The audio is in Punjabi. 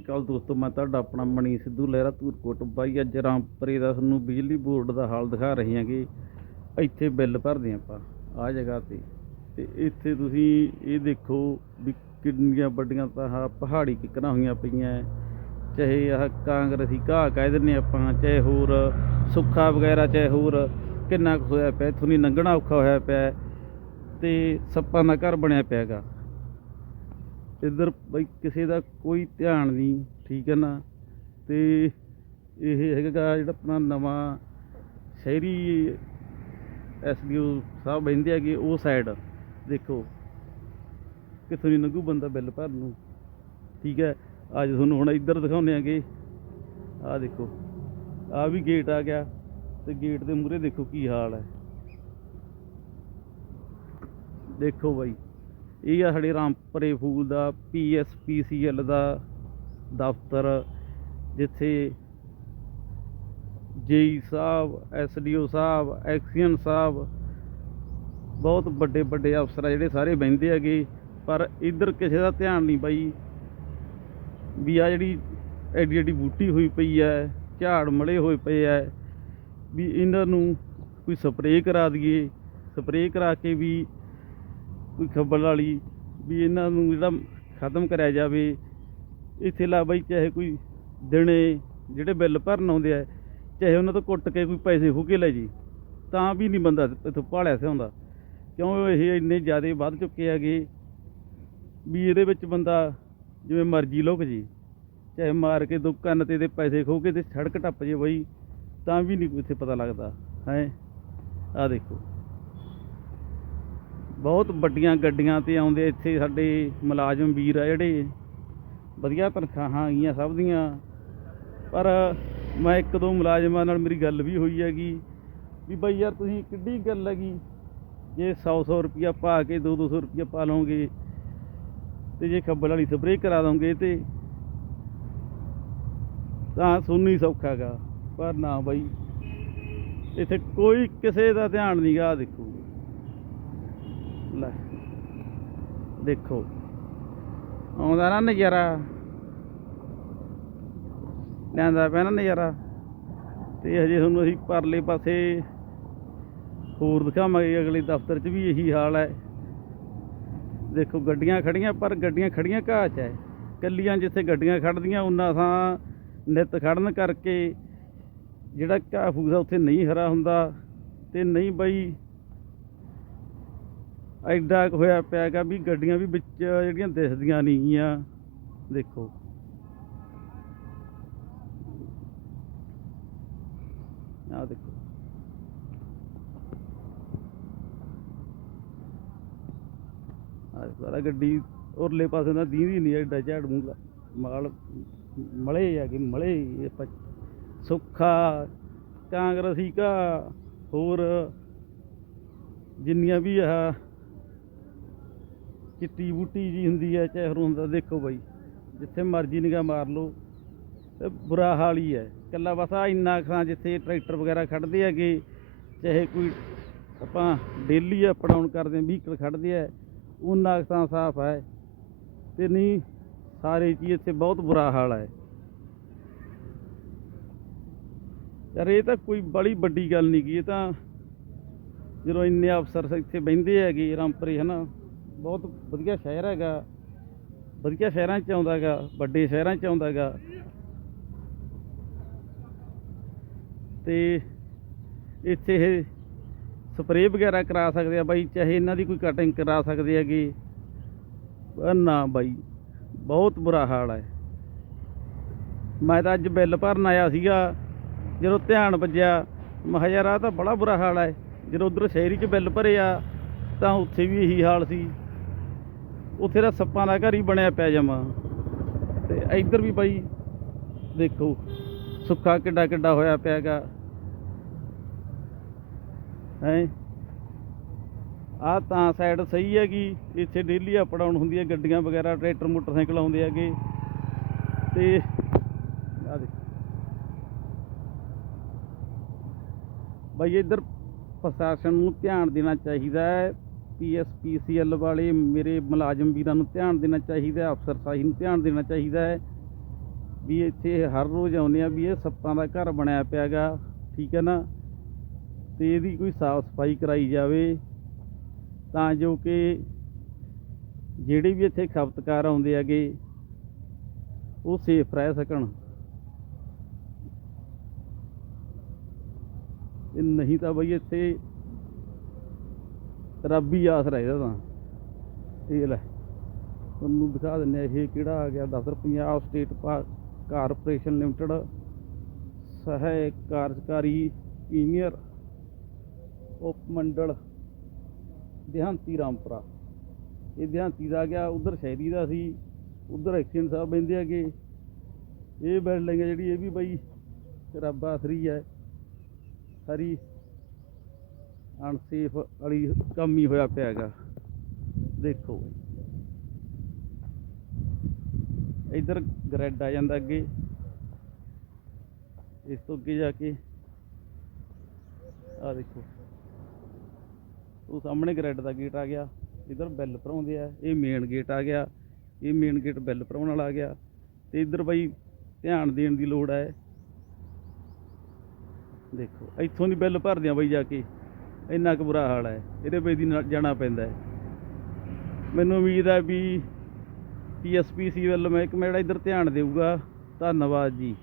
ਸ੍ਰੀ ਅਕਾਲ ਦੋਸਤੋ ਮੈਂ ਤੁਹਾਡਾ ਆਪਣਾ ਮਣੀ ਸਿੱਧੂ ਲਹਿਰਾ ਧੂਰਕੋਟ ਬਾਈ, ਅੱਜ ਰਾਮਪਰੇ ਦਾ ਤੁਹਾਨੂੰ ਬਿਜਲੀ ਬੋਰਡ ਦਾ ਹਾਲ ਦਿਖਾ ਰਹੇ ਹਾਂਗੇ ਇੱਥੇ ਬਿੱਲ ਭਰਦੇ ਆਪਾਂ ਆ ਜਗ੍ਹਾ ਤੇ। ਤੇ ਇੱਥੇ ਤੁਸੀਂ ਇਹ ਦੇਖੋ ਵੀ ਕਿੰਨੀਆਂ ਵੱਡੀਆਂ ਤਾਂ ਆਹ ਪਹਾੜੀ ਕਿਕਰਾਂ ਹੋਈਆਂ ਪਈਆਂ ਚਾਹੇ ਆਹ ਕਾਂਗਰਸੀ ਘਾਹ ਕਹਿ ਦਿੰਦੇ ਆਪਾਂ, ਚਾਹੇ ਹੋਰ ਸੁੱਖਾ ਵਗੈਰਾ, ਚਾਹੇ ਹੋਰ ਕਿੰਨਾ ਕੁ ਹੋਇਆ ਪਿਆ, ਇੱਥੋਂ ਦੀ ਲੰਘਣਾ ਔਖਾ ਹੋਇਆ ਪਿਆ। ਹੈ। ਤੇ ਸੱਪਾਂ ਦਾ ਘਰ ਬਣਿਆ ਪਿਆ ਹੈਗਾ। ਇੱਧਰ ਬਈ ਕਿਸੇ ਦਾ ਕੋਈ ਧਿਆਨ ਨਹੀਂ, ਠੀਕ ਹੈ ਨਾ? ਤੇ ਇਹ ਹੈਗਾ ਜਿਹੜਾ ਆਪਣਾ ਨਵਾਂ ਸ਼ਹਿਰੀ ਐਸਡੀਓ ਸਾਹਿਬ ਬਹਿੰਦੇ ਹੈਗੇ, ਉਹ ਸਾਈਡ ਦੇਖੋ, ਕਿੱਥੋਂ ਨਹੀਂ ਲੰਘੂ ਬੰਦਾ ਬਿੱਲ ਭਰਨ ਨੂੰ, ਠੀਕ ਹੈ? ਅੱਜ ਤੁਹਾਨੂੰ ਹੁਣ ਇੱਧਰ ਦਿਖਾਉਂਦੇ ਆਂਗੇ ਆਹ ਦੇਖੋ, ਆਹ ਵੀ ਗੇਟ ਆ ਗਿਆ, ਤੇ ਗੇਟ ਦੇ ਮੂਹਰੇ ਦੇਖੋ ਕੀ ਹਾਲ ਹੈ। ਦੇਖੋ ਬਾਈ ਇਹ ਆ ਸਾਡੇ ਰਾਮਪਰੇ ਫੂਲ ਦਾ ਪੀਐਸਪੀਸੀਐਲ ਦਾ ਦਫ਼ਤਰ, ਜਿੱਥੇ ਜੇਈ ਸਾਹਿਬ ਐਸਡੀਓ ਸਾਹਿਬ, ਐਕਸੀਅਨ ਸਾਹਿਬ, ਬਹੁਤ ਵੱਡੇ ਵੱਡੇ ਅਫਸਰ ਆ ਜਿਹੜੇ ਸਾਰੇ ਬਹਿੰਦੇ ਹੈਗੇ। ਪਰ ਇੱਧਰ ਕਿਸੇ ਦਾ ਧਿਆਨ ਨਹੀਂ ਬਾਈ, ਵੀ ਆ ਜਿਹੜੀ ਐਡੀ ਐਡੀ ਬੂਟੀ ਹੋਈ ਪਈ ਹੈ ਝਾੜ ਮਲੇ ਹੋਏ ਪਏ ਐ, ਵੀ ਇਹਨਾਂ ਨੂੰ ਕੋਈ ਸਪਰੇਅ ਕਰਾ ਦਈਏ। ਸਪਰੇਅ ਕਰਾ ਕੇ ਵੀ ਕੋਈ ਖੱਬਲ ਵਾਲੀ ਵੀ ਇਹਨਾਂ ਨੂੰ ਜਿਹੜਾ ਖਤਮ ਕਰਿਆ ਜਾਵੇ। ਇੱਥੇ ਲਾ ਬਈ ਚਾਹੇ ਕੋਈ ਦਿਨੇ ਜਿਹੜੇ ਬਿੱਲ ਭਰਨ ਆਉਂਦੇ ਆ, ਚਾਹੇ ਉਹਨਾਂ ਤੋਂ ਕੁੱਟ ਕੇ ਕੋਈ ਪੈਸੇ ਹੋ ਕੇ ਲੈ ਜੀ ਤਾਂ ਵੀ ਨਹੀਂ ਬੰਦਾ ਇੱਥੋਂ ਭਾਲਿਆ ਸਿਆਉਂਦਾ ਕਿਉਂ ਇਹ ਇੰਨੇ ਜ਼ਿਆਦਾ ਵੱਧ ਚੁੱਕੇ ਹੈਗੇ ਵੀ ਇਹਦੇ ਵਿੱਚ ਬੰਦਾ ਜਿਵੇਂ ਮਰਜ਼ੀ ਲੁਕ ਜੀ ਚਾਹੇ ਮਾਰ ਕੇ ਦੋ ਕੰਨ ਤੇ ਦੇ ਪੈਸੇ ਖੋ ਕੇ ਤੇ ਸੜਕ ਟੱਪ ਜੇ ਬਈ, ਤਾਂ ਵੀ ਨਹੀਂ ਇੱਥੇ ਪਤਾ ਲੱਗਦਾ। ਹੈ? ਆ ਦੇਖੋ। ਬਹੁਤ ਵੱਡੀਆਂ ਗੱਡੀਆਂ ਤੇ ਆਉਂਦੇ ਇੱਥੇ ਸਾਡੇ ਮੁਲਾਜ਼ਮ ਵੀਰ ਆ ਜਿਹੜੇ। ਵਧੀਆ ਤਨਖਾਹਾਂ ਆਈਆਂ ਸਭ ਦੀਆਂ। ਪਰ ਮੈਂ ਇੱਕ ਦੋ ਮੁਲਾਜ਼ਮਾਂ ਨਾਲ ਮੇਰੀ ਗੱਲ ਵੀ ਹੋਈ ਹੈਗੀ ਵੀ ਬਈ ਯਾਰ ਤੁਸੀਂ ਕਿੱਡੀ ਗੱਲ ਹੈਗੀ। ਜੇ 100 100 ਰੁਪਿਆ ਪਾ ਕੇ 2 200 ਰੁਪਿਆ ਪਾ ਲਓਗੇ ਤੇ ਜੇ ਖੱਬਲ ਵਾਲੀ ਸਪਰੇਅ ਕਰਾ ਦੋਗੇ ਤੇ ਤਾਂ ਸੁਣਨ ਹੀ ਸੌਖਾ ਗਾ ਪਰ ਨਾ ਬਈ, ਇੱਥੇ ਕੋਈ ਕਿਸੇ ਦਾ ਧਿਆਨ ਨਹੀਂ ਗਾ ਦੇਖੋ। ਲੈ। ਦੇਖੋ। ਆਉਂਦਾ ਨਾ ਨਜ਼ਾਰਾ। ਲੈਂਦਾ ਪਿਆ ਨਾ ਨਜ਼ਾਰਾ। ਤੇ ਹਜੇ ਤੁਹਾਨੂੰ ਅਸੀਂ ਪਰਲੇ ਪਾਸੇ ਹੋਰ ਦਿਖਾਵਾਂਗੇ। ਅਗਲੇ ਦਫ਼ਤਰ 'ਚ ਵੀ ਇਹੀ ਹਾਲ ਹੈ। ਦੇਖੋ, ਗੱਡੀਆਂ ਖੜੀਆਂ ਪਰ ਗੱਡੀਆਂ ਖੜੀਆਂ ਘਾਹ 'ਚ ਹੈ। ਕੱਲੀਆਂ ਜਿੱਥੇ ਗੱਡੀਆਂ ਖੜਦੀਆਂ ਉਹਨਾਂ ਥਾਂ ਨਿੱਤ ਖੜਨ ਕਰਕੇ ਜਿਹੜਾ ਘਾਹ ਫੂਸਾ ਉੱਥੇ ਨਹੀਂ ਹਰਾ ਹੁੰਦਾ। ਤੇ ਨਹੀਂ ਬਈ ਐਡਾ ਹੋਇਆ ਪਿਆ ਹੈਗਾ ਵੀ ਗੱਡੀਆਂ ਵੀ ਵਿੱਚ ਜਿਹੜੀਆਂ ਦਿਸਦੀਆਂ ਨਹੀਂ ਗੀਆਂ ਦੇਖੋ। ਆਹ ਦੇਖੋ। ਆਹ ਸਾਰਾ ਗੱਡੀ ਉਰਲੇ ਪਾਸੇ ਦਾ ਦੀਂਦੀ ਨਹੀਂ ਐਡਾ ਝਾੜ ਮੂੰਹ ਮਾਲ ਮਲੇ ਆ ਕਿ ਮਲੇ ਸੁੱਖਾ, ਕਾਂਗਰਸੀ ਕਾ ਹੋਰ ਜਿੰਨੀਆਂ ਵੀ ਆ ਚਿੱਟੀ ਬੂਟੀ ਜੀ ਹੁੰਦੀ ਹੈ, ਚਾਹੇ ਹੋਰ ਹੁੰਦਾ, ਦੇਖੋ ਬਾਈ, ਜਿੱਥੇ ਮਰਜ਼ੀ ਨਿਗਾਹ ਮਾਰ ਲਓ, ਤੇ ਬੁਰਾ ਹਾਲ ਹੀ ਹੈ। ਕੱਲਾ ਬਸ ਆ ਇੰਨਾ ਖਾਂ ਜਿੱਥੇ ਟਰੈਕਟਰ ਵਗੈਰਾ ਖੜਦੇ ਹੈਗੇ, ਚਾਹੇ ਕੋਈ ਆਪਾਂ ਡੇਲੀ ਅਪ ਡਾਊਨ ਕਰਦੇ ਹਾਂ, ਵਹੀਕਲ ਖੜਦੇ ਆ ਉਹਨਾਂ ਕੁ ਸਾਫ਼ ਹੈ। ਤੇ ਨਹੀਂ, ਸਾਰੇ ਜੀ ਇੱਥੇ ਬਹੁਤ ਬੁਰਾ ਹਾਲ ਹੈ। ਯਾਰ ਇਹ ਤਾਂ ਕੋਈ ਬੜੀ ਵੱਡੀ ਗੱਲ ਨਹੀਂ ਗੀ, ਇਹ ਤਾਂ ਜਦੋਂ ਇੰਨੇ ਅਫਸਰ ਇੱਥੇ ਬਹਿੰਦੇ ਹੈਗੇ, ਰਾਮਪੁਰੇ, ਹਨਾ ਬਹੁਤ ਵਧੀਆ ਸ਼ਹਿਰ ਹੈਗਾ। ਵਧੀਆ ਸ਼ਹਿਰਾਂ 'ਚ ਆਉਂਦਾ ਹੈਗਾ, ਵੱਡੇ ਸ਼ਹਿਰਾਂ 'ਚ ਆਉਂਦਾ ਹੈਗਾ। ਤੇ ਇੱਥੇ ਇਹ ਸਪਰੇਅ ਵਗੈਰਾ ਕਰਾ ਸਕਦੇ ਆ ਬਾਈ, ਚਾਹੇ ਇਹਨਾਂ ਦੀ ਕੋਈ ਕਟਿੰਗ ਕਰਾ ਸਕਦੇ ਹੈਗੇ। ਨਾ ਬਾਈ, ਬਹੁਤ ਬੁਰਾ ਹਾਲ ਹੈ। ਮੈਂ ਤਾਂ ਅੱਜ ਬਿੱਲ ਭਰਨ ਆਇਆ ਸੀਗਾ, ਜਦੋਂ ਧਿਆਨ ਵੱਜਿਆ, ਮੈਂ ਯਾਰ ਆਹ ਤਾਂ ਬੜਾ ਬੁਰਾ ਹਾਲ ਹੈ। ਜਦੋਂ ਉਧਰ ਸ਼ਹਿਰੀ 'ਚ ਬਿੱਲ ਭਰਿਆ, ਤਾਂ ਉੱਥੇ ਵੀ ਇਹੀ ਹਾਲ ਸੀ। ਉੱਥੇ ਦਾ ਸੱਪਾਂ ਦਾ ਘਰ ਹੀ ਬਣਿਆ ਪਿਆ ਜਮਾ। ਤੇ ਇੱਧਰ ਵੀ ਬਾਈ, ਦੇਖੋ ਸੁੱਕਾ ਕਿੱਡਾ ਕਿੱਡਾ ਹੋਇਆ ਪਿਆ ਹੈਗਾ। ਹੈ? ਆ ਤਾਂ ਸਾਈਡ ਸਹੀ ਹੈਗੀ, ਇੱਥੇ ਡੇਲੀ ਅਪ ਡਾਊਨ ਹੁੰਦੀ ਹੈ ਗੱਡੀਆਂ ਵਗੈਰਾ, ਟਰੈਕਟਰ, ਮੋਟਰਸਾਈਕਲ ਆਉਂਦੇ ਹੈਗੇ। ਤੇ ਆ ਦੇਖ। ਬਾਈ, ਇੱਧਰ ਪ੍ਰਸ਼ਾਸਨ ਨੂੰ ਧਿਆਨ ਦੇਣਾ ਚਾਹੀਦਾ ਹੈ। ਪੀਐਸਪੀਸੀਐਲ ਵਾਲੇ ਮੇਰੇ ਮੁਲਾਜ਼ਮ ਵੀਰਾਂ ਨੂੰ ਧਿਆਨ ਦੇਣਾ ਚਾਹੀਦਾ ਹੈ, ਅਫਸਰ ਸਾਹੀ ਨੂੰ ਧਿਆਨ ਦੇਣਾ ਚਾਹੀਦਾ ਹੈ ਵੀ ਇੱਥੇ ਹਰ ਰੋਜ਼ ਆਉਂਦੇ ਆ ਵੀ ਇਹ ਸੱਪਾਂ ਦਾ ਘਰ ਬਣਿਆ ਪਿਆ ਗਾ ਠੀਕ ਹੈ ਨਾ? ਤੇ ਇਹਦੀ ਕੋਈ ਸਾਫ਼ ਸਫ਼ਾਈ ਕਰਾਈ ਜਾਵੇ ਤਾਂ ਜੋ ਕਿ ਜਿਹੜੇ ਵੀ ਇੱਥੇ ਖਪਤਕਾਰ ਆਉਂਦੇ ਹੈਗੇ, ਉਹ ਸੇਫ ਰਹਿ ਸਕਣ। ਇਹ ਨਹੀਂ ਤਾਂ ਬਈ ਇੱਥੇ ਰੱਬੀ ਆਸ ਰਹਿਦਾ ਤਾਂ। ਇਹ ਲੈ, ਤੁਹਾਨੂੰ ਦਿਖਾ ਦਿੰਦੇ ਆ ਇਹ ਕਿਹੜਾ ਆ ਗਿਆ ਦਫ਼ਤਰ ਪੰਜਾਬ ਸਟੇਟ ਪਾ- ਕਾਰਪੋਰੇਸ਼ਨ ਲਿਮਟਿਡ ਸਹਾਇਕ ਕਾਰਜਕਾਰੀ ਇੰਜੀਨੀਅਰ ਉਪ ਮੰਡਲ ਦਿਹਾਂਤੀ ਰਾਮਪੁਰਾ। ਇਹ ਦਿਹਾਂਤੀ ਦਾ ਗਿਆ, ਉਧਰ ਸ਼ਹਿਰੀ ਦਾ ਸੀ, ਉਧਰ ਐਕਸ਼ਨ ਸਾਹਿਬ ਬਹਿੰਦੇ ਹੈਗੇ। ਇਹ ਬਿਲਡਿੰਗ ਹੈ ਜਿਹੜੀ, ਇਹ ਵੀ ਬਈ ਰੱਬ ਆਸਰੀ ਹੈ। ਹਰੀ ਅਨਸੇਫ ਵਾਲੀ ਕੰਮ ਹੀ ਹੋਇਆ ਪਿਆ ਹੈਗਾ। ਦੇਖੋ ਬਈ। ਇਧਰ ਗ੍ਰੈਡ ਆ ਜਾਂਦਾ ਅੱਗੇ। ਇਸ ਤੋਂ ਅੱਗੇ ਜਾ ਕੇ ਆ ਦੇਖੋ। ਉਹ ਸਾਹਮਣੇ ਗ੍ਰੈਡ ਦਾ ਗੇਟ ਆ ਗਿਆ। ਇਧਰ ਬਿੱਲ ਭਰਾਉਂਦੇ ਆ। ਇਹ ਮੇਨ ਗੇਟ ਆ ਗਿਆ। ਇਹ ਮੇਨ ਗੇਟ ਬਿੱਲ ਭਰਾਉਣ ਵਾਲਾ ਆ ਗਿਆ। ਤੇ ਇਧਰ ਬਾਈ ਧਿਆਨ ਦੇਣ ਦੀ ਲੋੜ ਹੈ ਦੇਖੋ, ਇੱਥੋਂ ਦੀ ਬਿੱਲ ਭਰਦੇ ਆ ਬਾਈ ਜਾ ਕੇ। ਇੰਨਾ ਕੁ ਬੁਰਾ ਹਾਲ ਹੈ। ਇਹਦੇ ਵਿੱਚ ਦੀ ਜਾਣਾ ਪੈਂਦਾ ਹੈ। ਮੈਨੂੰ ਉਮੀਦ ਹੈ ਵੀ ਪੀਐਸਪੀਸੀ ਮੈਂ ਇੱਕ ਮੇਰਾ ਇੱਧਰ ਧਿਆਨ ਦੇਊਗਾ। ਧੰਨਵਾਦ ਜੀ।